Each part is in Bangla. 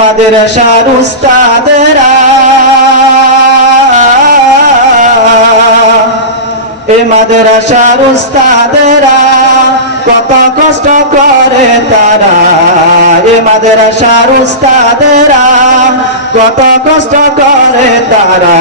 মাদ্রাসার উস্তাদেরা। এ মাদ্রাসার উস্তাদেরা, কত কষ্ট করে তারা। এ মাদ্রাসার উস্তাদেরা, কত কষ্ট করে তারা।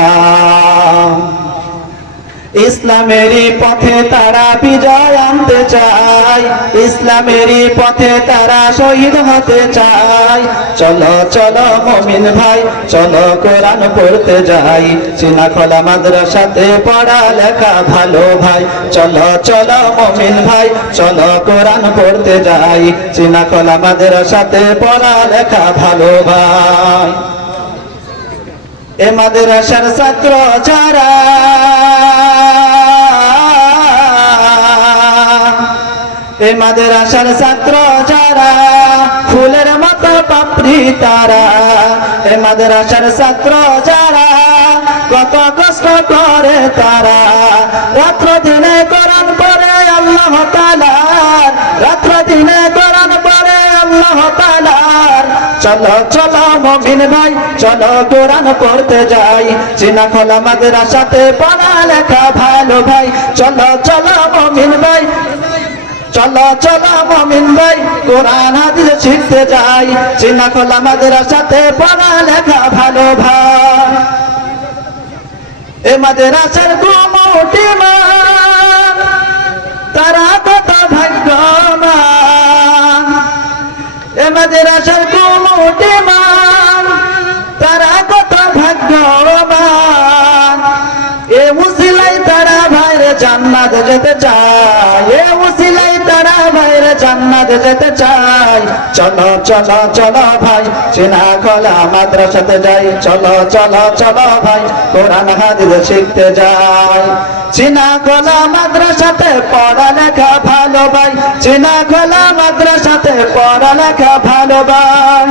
ইসলামেরই পথে তারা বিজয় আনতে চায়। ইসলামেরই পথে তারা শহীদ হতে চায়। চলো চলো মমিন ভাই, চলো কোরআন পড়তে যাই। চিনা খোলা মাদ্রাসাতে পড়া লেখা ভালো ভাই। চলো চলো মমিন ভাই, চলো কোরআন পড়তে যাই। চিনা খোলা মাদ্রাসাতে পড়া লেখা ভালো ভাই। এ মাদ্রাসার ছাত্র যারা এ মাদ্রাসার ছাত্র যারা, ফুলের মতো পাপড়ি তারা, এ মাদ্রাসার ছাত্র যারা, কত কষ্ট করে তারা। রাত্র দিনে কোরআন পরে আল্লাহ তালার রাত্র দিনে কোরআন পড়ে আল্লাহ তালার চলো চলো মমিন ভাই, চলো কোরআন পড়তে যাই। চিনা খোলা মাদ্রাসাতে পড়া লেখা ভালো ভাই, চলো চলো মমিন ভাই। চলো চলো মমিন ভাই, কোরআন, হাদিস শিখতে যাই। চিনা খোলা মাদ্রাসাতে পড়া লেখা ভালো ভাই। এ মাদ্রাসার গুমটি তারা কত ভাগ্যবান এ মাদ্রাসার গুমটি তারা কত ভাগ্যবান এ উসিলাই তারা ভাইরে জান্নাত যেতে চায়। জান্নাত যেতে চাই। চলো চলো চলো ভাই, চেনা খোলা মাদ্রাসাতে যাই। চলো চলো চলো ভাই, কোরআন, হাদিস শিখতে যাই। চিনা খোলা মাদ্রাসাতে পড়ালেখা ভালো ভাই। চিনা খোলা মাদ্রাসাতে পড়ালেখা ভালো ভাই।